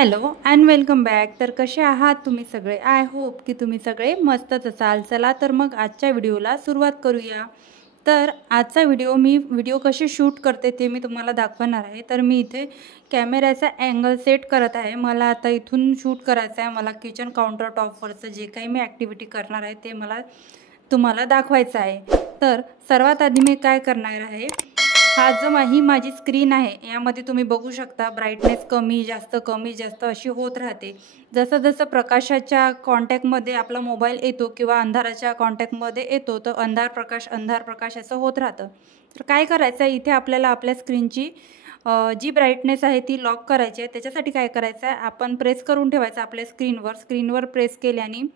Hello and welcome back. तर कसे आहात तुम्ही सगळे? आय होप की तुम्ही सगळे मस्तच असाल। चला तर मग आजच्या व्हिडिओला सुरुवात करूया। तर आजचा व्हिडिओ कसे शूट करते ते मी तुम्हाला दाखवणार आहे। तर मी इथे कॅमेऱ्याचा अँगल सेट करत आहे। मला आता इथून शूट करायचं आहे। मला किचन काउंटर टॉपवरचं जे काही मी ॲक्टिव्हिटी करणार आहे ते मला तुम्हाला दाखवायचं आहे। तर सर्वात आधी मी काय करणार आहे, हा जो ही माझी स्क्रीन आहे यामध्ये तुम्ही बघू शकता ब्राईटनेस कमी जास्त अशी होत राहते। जसं जसं प्रकाशाच्या कॉन्टॅक्टमध्ये आपला मोबाईल येतो किंवा अंधाराच्या कॉन्टॅक्टमध्ये येतो तर अंधार प्रकाश असं होत राहतं। तर काय करायचं आहे, इथे आपल्याला आपल्या स्क्रीनची जी ब्राईटनेस आहे ती लॉक करायची आहे। त्याच्यासाठी काय करायचं आहे, आपण प्रेस करून ठेवायचं आपल्या स्क्रीनवर प्रेस केल्याने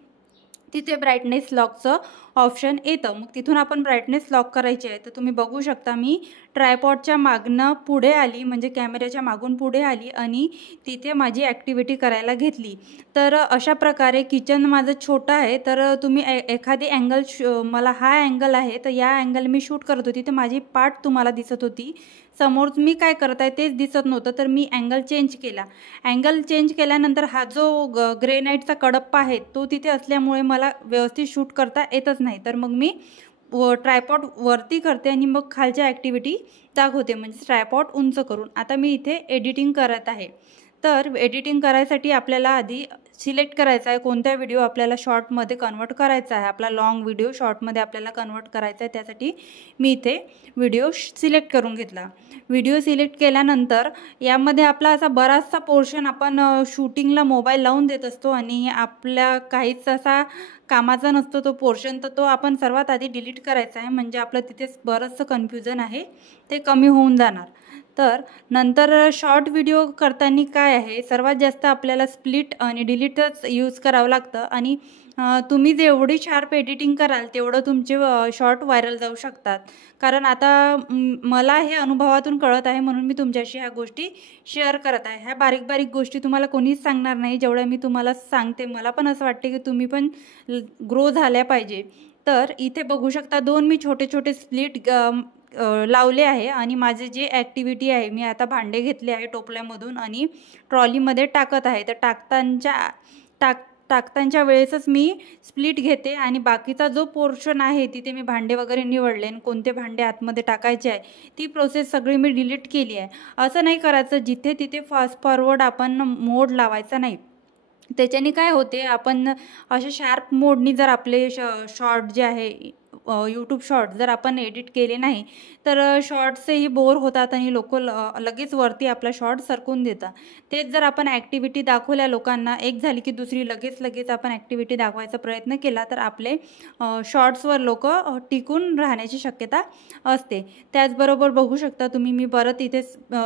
तिथे ब्राईटनेस लॉकचं ऑप्शन येतं। मग तिथून आपण ब्राईटनेस लॉक करायची आहे। तर तुम्ही बघू शकता मी ट्रायपॉडच्या मागनं पुढे आली, म्हणजे कॅमेऱ्याच्या मागून पुढे आली आणि तिथे माझी ॲक्टिव्हिटी करायला घेतली। तर अशा प्रकारे किचन माझं छोटं आहे। तर तुम्ही एखादी अँगल मला हा अँगल आहे तर या अँगल मी शूट करत होती, तर माझी पाठ तुम्हाला दिसत होती समोर। मी काय करत आहे तेच दिसत नव्हतं, तर मी अँगल चेंज केला। अँगल चेंज केल्यानंतर हा जो ग्रेनाईटचा कडप्पा आहे तो तिथे असल्यामुळे मला व्यवस्थित शूट करता येतच नाही। तर मग मी ट्रायपॉड वरती करते आणि मग खालच्या ॲक्टिव्हिटी दाखवते, म्हणजे ट्रायपॉड उंच करून। आता मी इथे एडिटिंग करत आहे। तर एडिटिंग करायसाठी आपल्याला आधी सिलेक्ट करायचा आहे कोणत्या व्हिडिओ आपल्याला शॉर्टमध्ये कन्वर्ट करायचा आहे। आपला लॉंग व्हिडिओ शॉर्टमध्ये आपल्याला कन्वर्ट करायचा आहे, त्यासाठी मी इथे व्हिडिओ सिलेक्ट करून घेतला। व्हिडिओ सिलेक्ट केल्यानंतर यामध्ये आपला असा बराचसा पोर्शन आपण शूटिंगला मोबाईल लावून देत असतो आणि आपल्या काहीच असा कामाचा नसतो तो पोर्शन। तर तो आपण सर्वात आधी डिलीट करायचा आहे, म्हणजे आपलं तिथेच बरंचसं कन्फ्युजन आहे ते कमी होऊन जाणार। तर नंतर शॉर्ट व्हिडिओ करताना काय आहे, सर्वात जास्त आपल्याला स्प्लिट आणि डिलीटच यूज करावं लागतं। आणि तुम्ही जेवढी शार्प एडिटिंग कराल तेवढं तुमचे शॉर्ट व्हायरल जाऊ शकतात। कारण आता मला हे अनुभवातून कळत आहे, म्हणून मी तुमच्याशी ह्या गोष्टी शेअर करत आहे। ह्या बारीक बारीक गोष्टी तुम्हाला कोणीच सांगणार नाही, जेवढ्या मी तुम्हाला सांगते। मला पण असं वाटते की तुम्ही पण ग्रो झाल्या पाहिजे। तर इथे बघू शकता दोन मी छोटे छोटे स्प्लिट लावले आहे आणि माझे जे ॲक्टिव्हिटी आहे, मी आता भांडे घेतले आहे टोपल्यामधून आणि ट्रॉलीमध्ये टाकत आहे। तर टाकतांच्या वेळेसच मी स्प्लिट घेते आणि बाकीचा जो पोर्शन आहे तिथे मी भांडे वगैरे निवडले आणि कोणते भांडे आतमध्ये टाकायचे आहे ती प्रोसेस सगळी मी डिलीट केली आहे। असं नाही करायचं, जिथे तिथे फास्ट फॉरवर्ड आपण मोड लावायचा नाही। त्याच्याने काय होते, आपण अशा शार्प मोडनी जर आपले शॉर्ट जे आहे यूट्यूब शॉर्ट जर आपण एडिट केले नाही तर शॉर्ट्सही बोर होतात आणि लोक लगेच वरती आपला शॉर्ट सरकून देतात। तेच जर आपण ॲक्टिव्हिटी दाखवल्या लोकांना, एक झाली की दुसरी लगेच आपण ॲक्टिव्हिटी दाखवायचा प्रयत्न केला तर आपले शॉर्ट्सवर लोक टिकून राहण्याची शक्यता असते। त्याचबरोबर बघू शकता तुम्ही मी परत इथे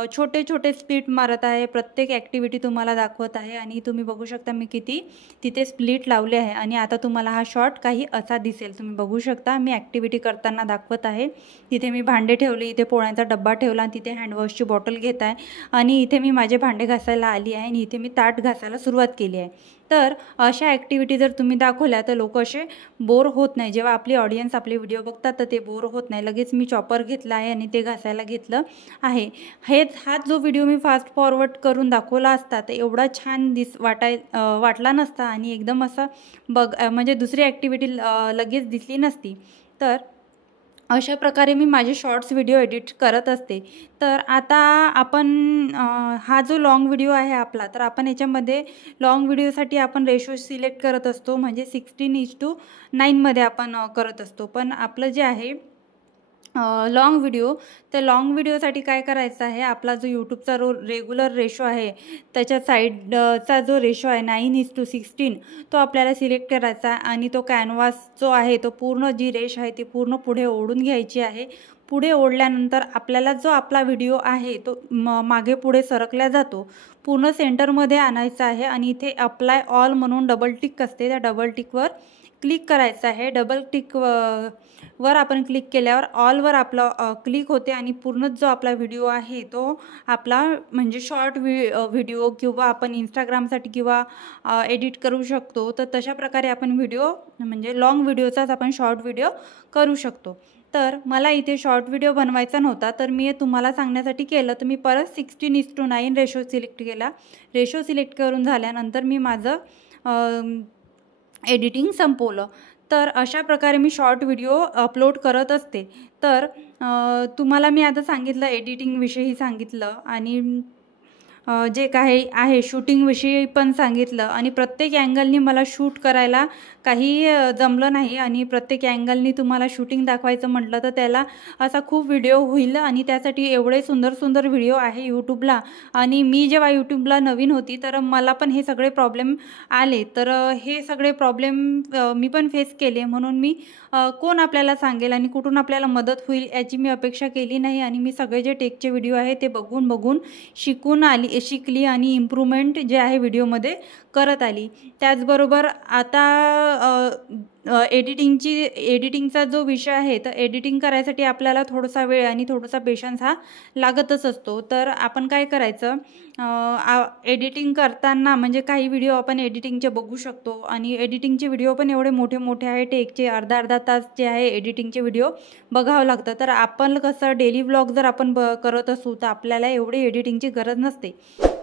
छोटे छोटे स्प्लिट मारत आहे, प्रत्येक ॲक्टिव्हिटी तुम्हाला दाखवत आहे आणि तुम्ही बघू शकता मी किती तिथे स्प्लिट लावले आहे। आणि आता तुम्हाला हा शॉर्ट काही असा दिसेल, तुम्ही बघू शकता मी ॲक्टिव्हिटी करताना दाखवत आहे। तिथे मी भांडे ठेवले, इथे पोळ्यांचा डब्बा ठेवला आणि तिथे हँडवॉशची बॉटल घेत आहे आणि इथे मी माझे भांडे घासायला आली आहे आणि इथे मी ताट घासायला सुरुवात केली आहे। तर अशा ॲक्टिव्हिटी जर तुम्ही दाखवल्या तर लोक असे बोर होत नाही। जेव्हा आपली ऑडियन्स आपले व्हिडिओ बघतात तर ते बोर होत नाही। लगेच मी चॉपर घेतला आहे आणि ते घासायला घेतलं आहे। हाच जो व्हिडिओ मी फास्ट फॉरवर्ड करून दाखवला असता तर एवढा छान वाटला नसता आणि एकदम असं म्हणजे दुसरी ॲक्टिव्हिटी लगेच दिसली नसती। तर अशा प्रकारे मी माझे शॉर्ट्स व्हिडिओ एडिट करत असते। तर आता आपण हा जो लॉंग व्हिडिओ आहे आपला, तर आपण याच्यामध्ये लॉंग व्हिडिओसाठी आपण रेशो सिलेक्ट करत असतो, म्हणजे 16:9 मध्ये आपण करत असतो। पण आपलं जे आहे लॉंग व्हिडिओ, तर लॉंग व्हिडिओसाठी काय करायचं आहे, आपला जो यूट्यूबचा रेग्युलर रेशो आहे त्याच्या साईडचा जो रेशो आहे 9:16 तो आपल्याला सिलेक्ट करायचा आणि तो कॅनव्हास जो आहे तो पूर्ण जी रेश आहे ती पूर्ण पुढे ओढून घ्यायची आहे। पुढे ओढल्यानंतर आपल्याला जो आपला व्हिडिओ आहे तो मागे पुढे सरकला जातो, पूर्ण सेंटरमध्ये आणायचा आहे आणि इथे अप्लाय ऑल म्हणून डबल टिक असते, त्या डबल टिकवर क्लिक करायचं आहे। डबल टिक वर आपण क्लिक केल्यावर ऑलवर आपला क्लिक होते आणि पूर्ण जो आपला व्हिडिओ आहे तो आपला म्हणजे शॉर्ट व्हिडिओ किंवा आपण इंस्टाग्रामसाठी किंवा एडिट करू शकतो। तर तशा प्रकारे आपण व्हिडिओ म्हणजे लॉंग व्हिडिओचाच आपण शॉर्ट व्हिडिओ करू शकतो। तर मला इथे शॉर्ट व्हिडिओ बनवायचा नव्हता, तर मी तुम्हाला सांगण्यासाठी केलं. तर मी परत 16:9 रेशो सिलेक्ट केला. रेशो सिलेक्ट करून झाल्यानंतर मी माझं एडिटिंग संपवलं. तर अशा प्रकारे मी शॉर्ट व्हिडिओ अपलोड करत असते. तर तुम्हाला मी आता सांगितलं, एडिटिंगविषयी सांगितलं आणि जे काही आहे शूटिंगविषयी पण सांगितलं आणि प्रत्येक अँगलनी मला शूट करायला काही जमलं नाही आणि प्रत्येक अँगलनी तुम्हाला शूटिंग दाखवायचं म्हटलं तर त्याला असा खूप व्हिडिओ होईल आणि त्यासाठी एवढे सुंदर सुंदर व्हिडिओ आहे यूट्यूबला. आणि मी जेव्हा यूट्यूबला नवीन होती तर मला पण हे सगळे प्रॉब्लेम आले. तर हे सगळे प्रॉब्लेम मी पण फेस केले. म्हणून मी कोण आपल्याला सांगेल आणि कुठून आपल्याला मदत होईल याची मी अपेक्षा केली नाही आणि मी सगळे जे टेकचे व्हिडिओ आहे ते बघून शिकली आणि इम्प्रूव्हमेंट जे आहे व्हिडिओमध्ये करत आली. त्याचबरोबर आता एडिटिंगचा जो विषय आहे, तर एडिटिंग करायसाठी आपल्याला थोडासा वेळ आणि थोडासा पेशन्स हा लागतच असतो. तर आपण काय करायचं, एडिटिंग करताना म्हणजे काही व्हिडिओ आपण एडिटिंगचे बघू शकतो आणि एडिटिंगचे व्हिडिओ पण एवढे मोठे मोठे आहे, टेकचे अर्धा तास जे आहे एडिटिंगचे व्हिडिओ बघावं लागतं. तर आपण कसं डेली व्लॉग जर आपण करत असू तर आपल्याला एवढी एडिटिंगची गरज नसते.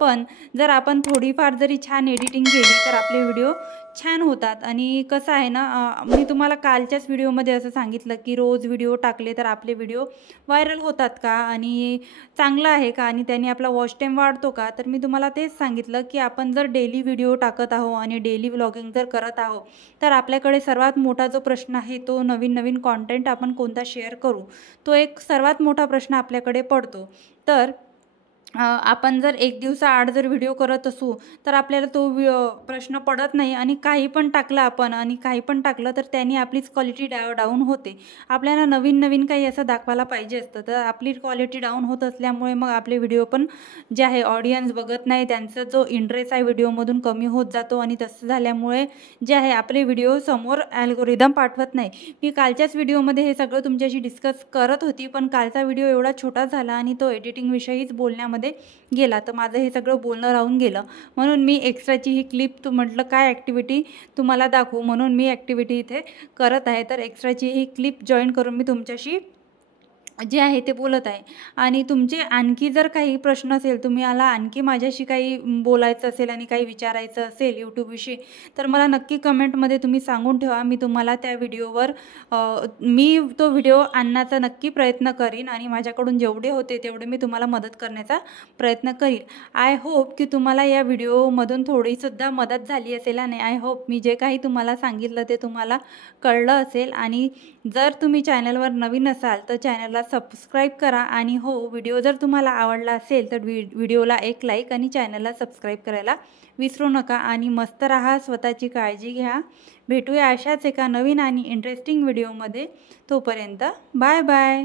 पण जर आपण थोडीफार जरी छान एडिटिंग केली तर आपले व्हिडिओ छान होतात. आणि कसं आहे ना, मी तुम्हाला कालच्याच व्हिडिओमध्ये असं सांगितलं की रोज व्हिडिओ टाकले तर आपले व्हिडिओ व्हायरल होतात का आणि चांगलं आहे का आणि त्याने आपला वॉच टाईम वाढतो का. तर मी तुम्हाला तेच सांगितलं की आपण जर डेली व्हिडिओ टाकत आहो आणि डेली व्लॉगिंग जर करत आहो तर आपल्याकडे सर्वात मोठा जो प्रश्न आहे तो नवीन कॉन्टेंट आपण कोणता शेअर करू, तो एक सर्वात मोठा प्रश्न आपल्याकडे पडतो. तर आपण जर एक दिवसाआड जर व्हिडिओ करत असू तर आपल्याला तो प्रश्न पडत नाही आणि काही पण टाकलं तर त्याने आपलीच क्वालिटी डाऊन होते. आपल्याला नवीन काही असं दाखवायला पाहिजे असतं, तर आपली क्वालिटी डाऊन होत असल्यामुळे मग आपले व्हिडिओ पण जे आहे ऑडियन्स बघत नाही, त्यांचा जो इंटरेस्ट आहे व्हिडिओमधून कमी होत जातो आणि तसं झाल्यामुळे जे आहे आपले व्हिडिओ समोर अल्गोरिदम पाठवत नाही. मी कालच्याच व्हिडिओमध्ये हे सगळं तुमच्याशी डिस्कस करत होती, पण कालचा व्हिडिओ एवढा छोटा झाला आणि तो एडिटिंगविषयीच बोलण्यामध्ये गेला तर माझं हे सगळं बोलणं राहून गेलं. म्हणून मी एक्स्ट्राची ही क्लिप म्हटलं काय ॲक्टिव्हिटी तुम्हाला दाखवू, म्हणून मी ॲक्टिव्हिटी इथे करत आहे. तर एक्स्ट्राची ही क्लिप जॉईन करून मी तुमच्याशी जे आहे ते बोलत आहे. आणि तुमचे आणखी जर काही प्रश्न असेल, तुम्हाला आणखी माझ्याशी काही बोलायचं असेल आणि काही विचारायचं असेल यूट्यूबविषयी तर मला नक्की कमेंटमध्ये तुम्ही सांगून ठेवा. मी तुम्हाला त्या व्हिडिओवर मी तो व्हिडिओ आणण्याचा नक्की प्रयत्न करीन आणि माझ्याकडून जेवढे होते तेवढे मी तुम्हाला मदत करण्याचा प्रयत्न करीन. आय होप की तुम्हाला या व्हिडिओमधून थोडीसुद्धा मदत झाली असेल आणि आय होप मी जे काही तुम्हाला सांगितलं ते तुम्हाला कळलं असेल. आणि जर तुम्ही चॅनलवर नवीन असाल तर चॅनलला सबस्क्राईब करा आणि हो, व्हिडिओ जर तुम्हाला आवडला असेल तर व्हिडिओला एक लाईक आणि चॅनलला सबस्क्राईब करायला विसरू नका. आणि मस्त राहा, स्वतःची काळजी घ्या. भेटूया अशाच एका नवीन आणि इंटरेस्टिंग व्हिडिओमध्ये. तोपर्यंत बाय बाय.